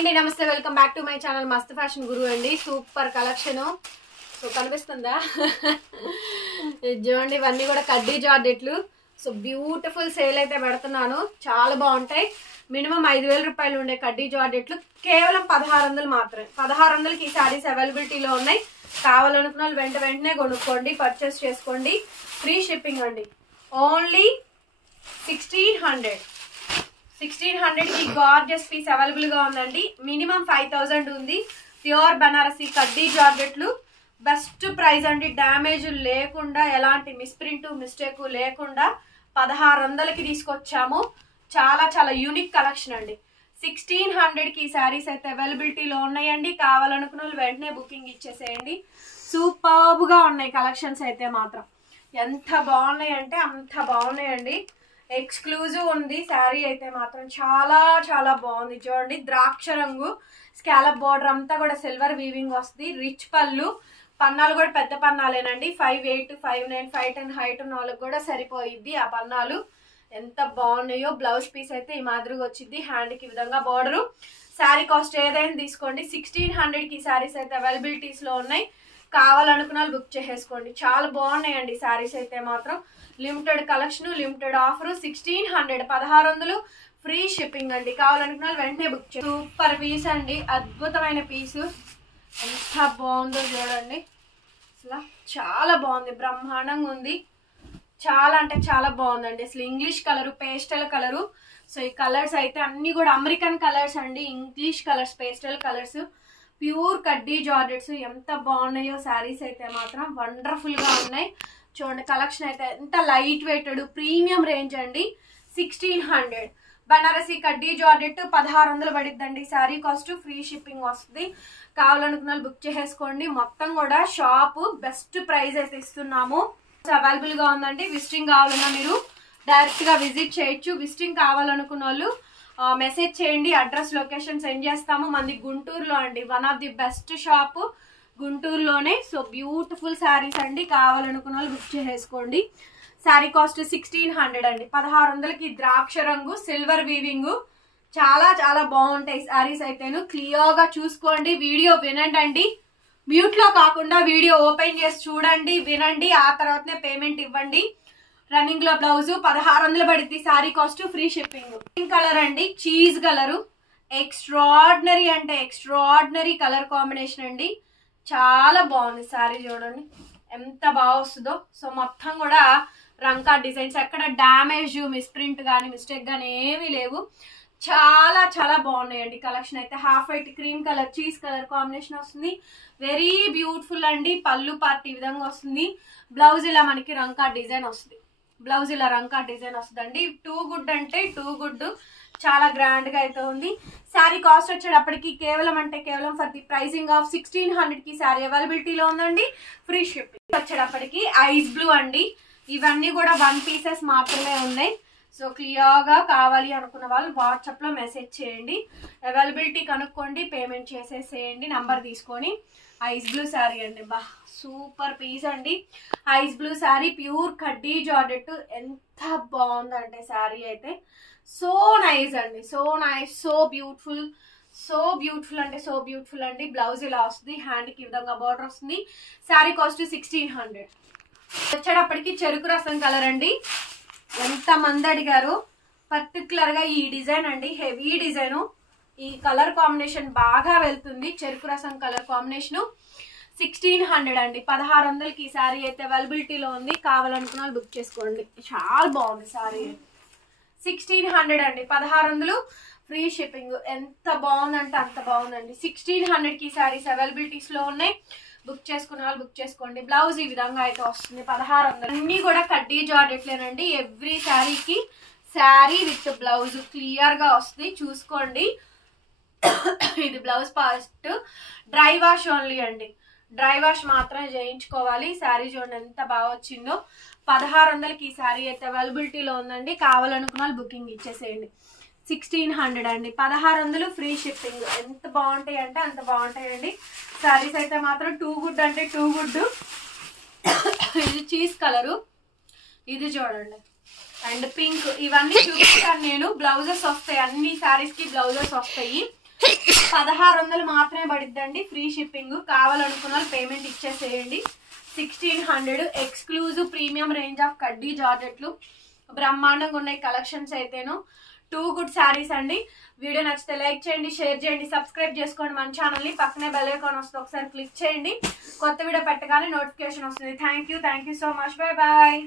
అండి నమస్తే welcome back to my channel మస్త్ ఫ్యాషన్ గురు అండి. Super collection. సో కనిపిస్తుందా? చూడండి, ఇవన్నీ కూడా కడ్డీ జార్జెట్లు. సో బ్యూటిఫుల్ సేల్ అయితే పెడుతున్నాను, చాలా బాగుంటాయి. మినిమం 5,000 రూపాయలు ఉండే కడ్డీ జార్జెట్లు కేవలం 1,600 మాత్రమే. 1,600కి ఈ సారీస్ అవైలబిలిటీలో ఉన్నాయి. కావాలనుకున్న వాళ్ళు వెంటనే కొనుక్కోండి, పర్చేస్ చేసుకోండి. ఫ్రీ షిప్పింగ్ అండి. ఓన్లీ 1600కి గార్జియస్ పీస్ అవైలబుల్ గా ఉందండి. మినిమం 5,000 ఉంది. ప్యూర్ బనారసి కడ్డీ జార్జెట్లు బెస్ట్ ప్రైస్ అండి. డ్యామేజ్ లేకుండా, ఎలాంటి మిస్ప్రింట్ మిస్టేక్ లేకుండా 1,600కి తీసుకొచ్చాము. చాలా చాలా యూనిక్ కలెక్షన్ అండి. 1600కి ఈ శారీస్ అయితే అవైలబిలిటీలో ఉన్నాయండి. కావాలనుకున్న వాళ్ళు వెంటనే బుకింగ్ ఇచ్చేసేయండి. సూపర్బ్ గా ఉన్నాయి కలెక్షన్స్ అయితే మాత్రం. ఎంత బాగున్నాయి అంటే అంత బాగున్నాయండి. ఎక్స్క్లూజివ్ ఉంది శారీ అయితే మాత్రం, చాలా చాలా బాగుంది. చూడండి, ద్రాక్ష రంగు స్కాలప్ బోర్డర్ అంతా కూడా సిల్వర్ వీవింగ్ వస్తుంది. రిచ్ పళ్ళు, పన్నాలు కూడా పెద్ద పన్నాలేనండి. 5'8", 5'9", 5'10" హైట్ ఉన్న వాళ్ళకి కూడా సరిపోయిద్ది ఆ పన్నాలు. ఎంత బాగున్నాయో. బ్లౌజ్ పీస్ అయితే ఈ మాదిరిగా వచ్చింది. హ్యాండ్ కి విధంగా బోర్డరు. శారీ కాస్ట్ ఏదైనా తీసుకోండి. 1600కి ఈ శారీస్ అయితే అవైలబిలిటీస్ లో ఉన్నాయి. కావాలనుకున్న వాళ్ళు బుక్ చేసేసుకోండి. చాలా బాగున్నాయండి శారీస్ అయితే మాత్రం. Limited collection, limited offer. 1600, 1,600 free shipping అండి. కావాలనుకున్న వాళ్ళు వెంటనే బుక్ చేయండి. సూపర్ పీస్ అండి, అద్భుతమైన పీసు. ఎంత బాగుందో చూడండి, అసలు చాలా బాగుంది, బ్రహ్మాండంగా ఉంది. చాలా అంటే చాలా బాగుందండి. అసలు English colour, pastel colour. So ఈ కలర్స్ అయితే అన్ని కూడా అమెరికన్ కలర్స్ అండి. English colours, pastel colours, pure కడ్డీ జార్జెట్స్. ఎంత బాగున్నాయో శారీస్ అయితే మాత్రం, వండర్ఫుల్ గా ఉన్నాయి. చూడండి, కలెక్షన్ అయితే ఎంత లైట్ వెయిటెడ్ ప్రీమియం రేంజ్ అండి. 1600 బనారసి కడ్డీ జార్జెట్ 1,600 పడిద్దండి. శారీ కాస్ట్, ఫ్రీ షిప్పింగ్ వస్తుంది. కావాలనుకున్న వాళ్ళు బుక్ చేసేసుకోండి. మొత్తం కూడా షాప్ బెస్ట్ ప్రైస్ అయితే ఇస్తున్నాము. అవైలబుల్ గా ఉందండి. విజిటింగ్ కావాలన్నా మీరు డైరెక్ట్ గా విజిట్ చేయొచ్చు. విజిటింగ్ కావాలనుకున్న వాళ్ళు మెసేజ్ చేయండి, అడ్రస్ లొకేషన్ సెండ్ చేస్తాము. మనది గుంటూరులో అండి. One of the best shop గుంటూరులోనే. సో బ్యూటిఫుల్ శారీస్ అండి. కావాలనుకున్న వాళ్ళు బుక్ చేసేసుకోండి. శారీ కాస్ట్ 1600 అండి. 1,600కి ద్రాక్ష రంగు సిల్వర్ వీవింగ్. చాలా చాలా బాగుంటాయి శారీస్ అయితేను. క్లియర్ గా చూసుకోండి, వీడియో వినండి. మ్యూట్ లో కాకుండా వీడియో ఓపెన్ చేసి చూడండి, వినండి. ఆ తర్వాతనే పేమెంట్ ఇవ్వండి. రన్నింగ్ లో బ్లౌజ్ 1,600 పడుద్ది. Sari cost, free shipping. Pink colour అండి, చీజ్ కలరు. ఎక్స్ట్రాడినరీ అంటే ఎక్స్ట్రాడినరీ కలర్ కాంబినేషన్ అండి. చాలా బాగుంది శారీ. చూడండి ఎంత బాగా వస్తుందో. సో మొత్తం కూడా రంకా డిజైన్స్, ఎక్కడ డ్యామేజ్ మిస్ప్రింట్ కానీ మిస్టేక్ కానీ ఏమీ లేవు. చాలా చాలా బాగున్నాయండి కలెక్షన్ అయితే. Half white cream colour cheese colour combination వస్తుంది. వెరీ బ్యూటిఫుల్ అండి. పళ్ళు పార్ట్ ఈ విధంగా వస్తుంది. బ్లౌజ్ ఇలా మనకి రంకా డిజైన్ వస్తుంది. బ్లౌజ్ ఇలా రంకా డిజైన్ వస్తుందండి. టూ గుడ్ అంటే టూ గుడ్, చాలా గ్రాండ్ గా అయితే ఉంది. శారీ కాస్ట్ వచ్చేటప్పటికి కేవలం ఫర్ ది ప్రైసింగ్ ఆఫ్ 1600కి శారీ అవైలబిలిటీలో ఉందండి. Free shipping. వచ్చేటప్పటికి ఐస్ బ్లూ అండి. ఇవన్నీ కూడా 1 పీసెస్ మాత్రమే ఉన్నాయి. సో క్లియర్ గా కావాలి అనుకున్న వాళ్ళు వాట్సాప్ లో మెసేజ్ చేయండి. అవైలబిలిటీ కనుక్కోండి, పేమెంట్ చేసేసేయండి నంబర్ తీసుకొని. ఐస్ బ్లూ శారీ అండి, బా సూపర్ పీస్ అండి. ఐస్ బ్లూ శారీ, ప్యూర్ కడ్డీ జార్జెట్. ఎంత బాగుందంటే శారీ అయితే సో నైస్ అండి. So nice, so beautiful, so beautiful అంటే సో బ్యూటిఫుల్ అండి. బ్లౌజ్ ఇలా వస్తుంది. హ్యాండ్ కి విధంగా బార్డర్ వస్తుంది. శారీ కాస్ట్ 1600. వచ్చేటప్పటికి చెరుకు రసం కలర్ అండి. ఎంత మంది అడిగారు. పర్టికులర్ గా ఈ డిజైన్ అండి, హెవీ డిజైన్. ఈ కలర్ కాంబినేషన్ బాగా వెళ్తుంది. చెరుకు రసం కలర్ కాంబినేషన్. 1600 అండి. 1,600కి ఈ శారీ అయితే అవైలబిలిటీలో ఉంది. కావాలనుకున్న వాళ్ళు బుక్ చేసుకోండి. చాలా బాగుంది శారీ. 1600 అండి. 1,600 ఫ్రీ షిప్పింగ్. ఎంత బాగుందంటే అంత బాగుందండి. 1600కి ఈ శారీస్ అవైలబిలిటీస్ లో ఉన్నాయి. బుక్ చేసుకున్న వాళ్ళు బుక్ చేసుకోండి. బ్లౌజ్ ఈ విధంగా అయితే వస్తుంది. 1,600. అన్ని కూడా కడ్డీ జార్జెట్లేనండి. ఎవ్రీ శారీకి శారీ విత్ బ్లౌజ్ క్లియర్ గా వస్తుంది, చూసుకోండి. ఇది blouse part. Dry wash only అండి. డ్రై వాష్ మాత్రమే చేయించుకోవాలి. శారీ చూడండి ఎంత బాగా వచ్చిందో. 1,600కి ఈ శారీ అయితే అవైలబిలిటీలో ఉందండి. కావాలనుకున్న వాళ్ళు బుకింగ్ ఇచ్చేసేయండి. 1600 అండి. 1,600 ఫ్రీ షిప్పింగ్. ఎంత బాగుంటాయి అంటే అంత బాగుంటాయండి శారీస్ అయితే మాత్రం. టూ గుడ్ అంటే టూ గుడ్. ఇది చీజ్ కలరు. ఇది చూడండి, అండ్ పింక్. ఇవన్నీ చూపిస్తాను నేను. బ్లౌజెస్ వస్తాయి, అన్ని శారీస్ కి బ్లౌజెస్ వస్తాయి. 1600 మాత్రమే పడిద్దండి, ఫ్రీ షిప్పింగ్. కావాలనుకున్న పేమెంట్ ఇచ్చేసేయండి. 1600 ఎక్స్క్లూజివ్ ప్రీమియం రేంజ్ ఆఫ్ కడ్డీ జార్జెట్లు బ్రహ్మాండంగా ఉన్నాయి కలెక్షన్స్ అయితేను. 2 గుడ్ శారీస్ అండి. వీడియో నచ్చితే లైక్ చేయండి, షేర్ చేయండి, సబ్స్క్రైబ్ చేసుకోండి మన ఛానల్ని. పక్కనే బెల్ ఐకాన్ వస్తుంది, ఒకసారి క్లిక్ చేయండి. కొత్త వీడియో పెట్టగానే నోటిఫికేషన్ వస్తుంది. Thank you so much. Bye bye.